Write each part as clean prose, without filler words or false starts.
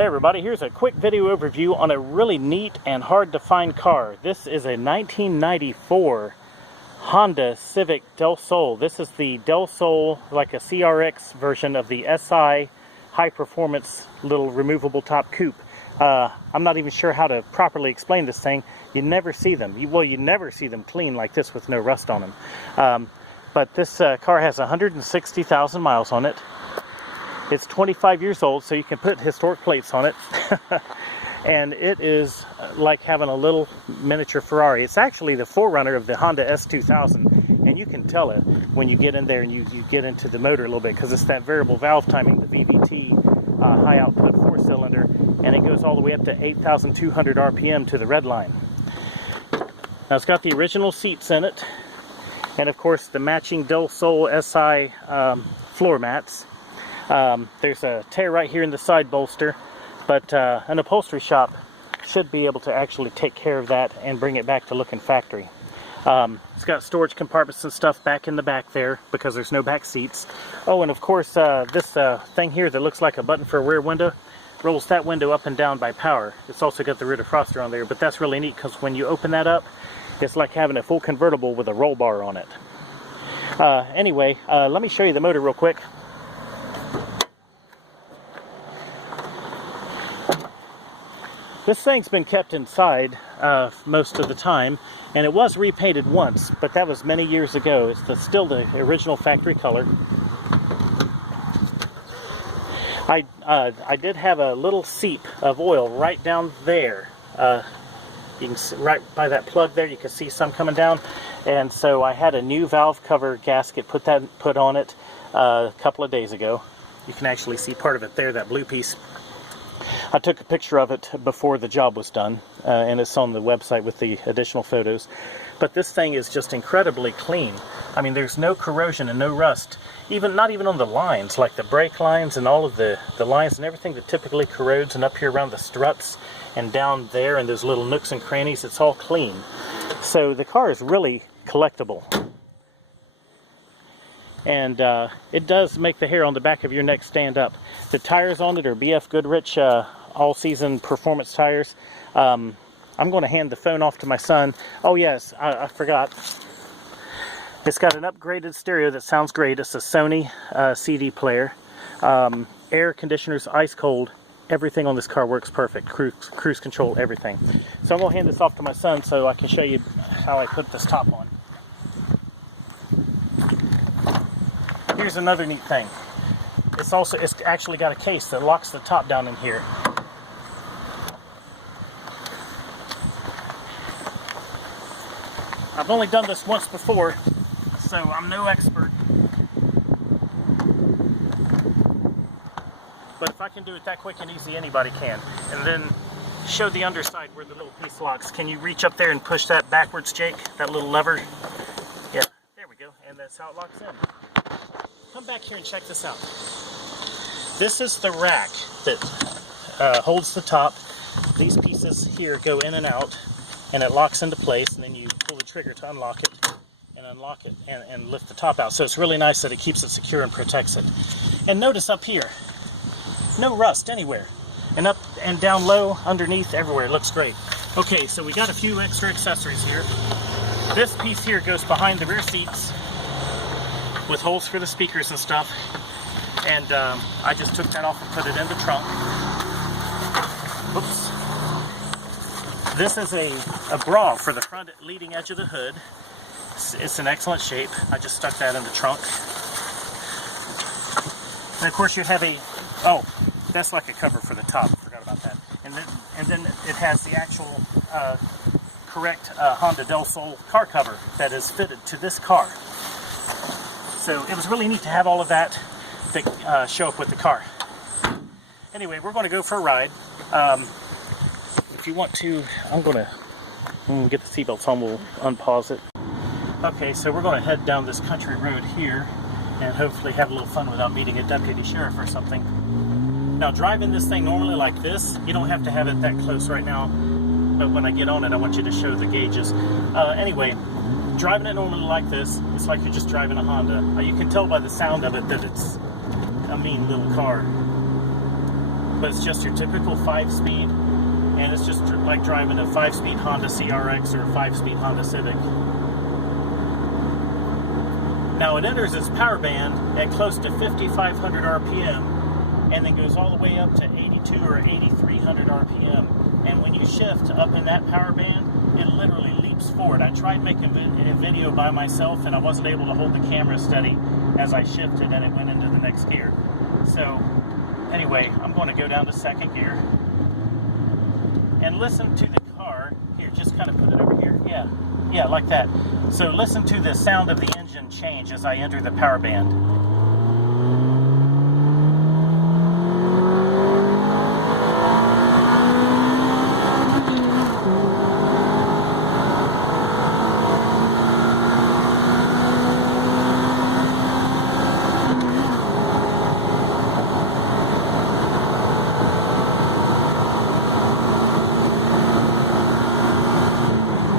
Hey everybody, here's a quick video overview on a really neat and hard to find car. This is a 1994 Honda Civic Del Sol. This is the Del Sol, like a CRX version of the SI high performance little removable top coupe. I'm not even sure how to properly explain this thing. You never see them. You never see them clean like this with no rust on them. But this car has 160,000 miles on it. It's 25 years old, so you can put historic plates on it. And it is like having a little miniature Ferrari. It's actually the forerunner of the Honda S2000. And you can tell it when you get in there and you get into the motor a little bit, because it's that variable valve timing, the VVT high output 4-cylinder. And it goes all the way up to 8,200 RPM to the red line. Now it's got the original seats in it. And of course the matching Del Sol SI floor mats. There's a tear right here in the side bolster, but an upholstery shop should be able to actually take care of that and bring it back to looking factory. It's got storage compartments and stuff back in the back there because there's no back seats. Oh, and of course this thing here that looks like a button for a rear window rolls that window up and down by power. It's also got the rear defroster on there, but that's really neat because when you open that up, it's like having a full convertible with a roll bar on it. Anyway, let me show you the motor real quick. This thing's been kept inside most of the time, and it was repainted once, but that was many years ago. It's still the original factory color. I did have a little seep of oil right down there. You can see right by that plug there, you can see some coming down, and so I had a new valve cover gasket put on it a couple of days ago. You can actually see part of it there, that blue piece. I took a picture of it before the job was done, and it's on the website with the additional photos. But this thing is just incredibly clean. I mean, there's no corrosion and no rust, not even on the lines, like the brake lines and all of the lines and everything that typically corrodes, and up here around the struts and down there and those little nooks and crannies, it's all clean. So the car is really collectible. And it does make the hair on the back of your neck stand up. The tires on it are BF Goodrich all-season performance tires. I'm going to hand the phone off to my son. Oh yes, I forgot. It's got an upgraded stereo that sounds great. It's a Sony CD player. Air conditioners, ice cold. Everything on this car works perfect. Cruise control, everything. So I'm going to hand this off to my son so I can show you how I put this top on. Here's another neat thing. It's actually got a case that locks the top down in here. I've only done this once before, so I'm no expert. But if I can do it that quick and easy, anybody can. And then show the underside where the little piece locks. Can you reach up there and push that backwards, Jake? That little lever? Yeah, there we go. And that's how it locks in. Come back here and check this out. This is the rack that holds the top. These pieces here go in and out, and it locks into place, and then you pull the trigger to unlock it and lift the top out. So it's really nice that it keeps it secure and protects it. And notice up here, no rust anywhere. And up and down low, underneath, everywhere. It looks great. Okay, so we got a few extra accessories here. This piece here goes behind the rear seats with holes for the speakers and stuff. And I just took that off and put it in the trunk. Oops. This is a bra for the front leading edge of the hood. It's in excellent shape. I just stuck that in the trunk. And of course you have oh, that's like a cover for the top. Forgot about that. And then it has the actual correct Honda Del Sol car cover that is fitted to this car. So it was really neat to have all of that show up with the car. Anyway, we're going to go for a ride. If you want to, I'm going to get the seatbelts on, we'll unpause it. Okay, so we're going to head down this country road here and hopefully have a little fun without meeting a deputy sheriff or something. Now, driving this thing normally like this, you don't have to have it that close right now, but when I get on it, I want you to show the gauges. Anyway, driving it normally like this, it's like you're just driving a Honda. You can tell by the sound of it that it's a mean little car. but it's just your typical 5-speed, and it's just like driving a 5-speed Honda CRX or a 5-speed Honda Civic. Now it enters its power band at close to 5,500 RPM, and then goes all the way up to 82 or 8,300 RPM. And when you shift up in that power band, it literally leaps forward. I tried making a video by myself, and I wasn't able to hold the camera steady as I shifted, and it went into the next gear. So anyway, I'm going to go down to second gear and listen to the car. Here, just kind of put it over here. Yeah, like that. So listen to the sound of the engine change as I enter the power band.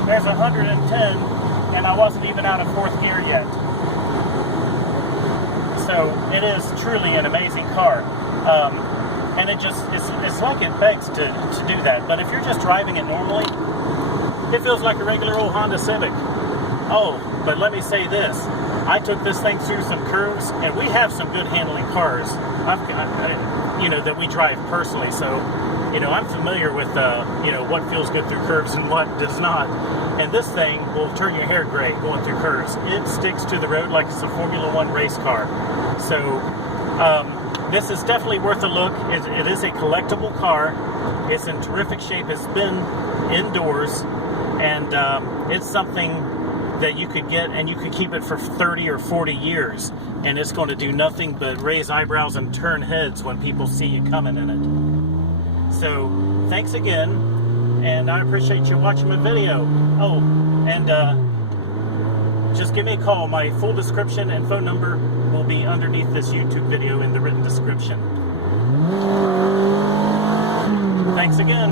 There's 110, and I wasn't even out of fourth gear yet. So it is truly an amazing car. And it's like it begs to do that. But if you're just driving it normally, it feels like a regular old Honda Civic. Oh, but let me say this. I took this thing through some curves, and we have some good handling cars, that we drive personally. So, I'm familiar with, what feels good through curves and what does not. And this thing will turn your hair gray going through curves. It sticks to the road like it's a Formula One race car. So, this is definitely worth a look. It is a collectible car. It's in terrific shape. It's been indoors, and it's something that you could get, and you could keep it for 30 or 40 years, and it's going to do nothing but raise eyebrows and turn heads when people see you coming in it. So thanks again, and I appreciate you watching my video. Oh, and just give me a call. My full description and phone number will be underneath this YouTube video in the written description. Thanks again.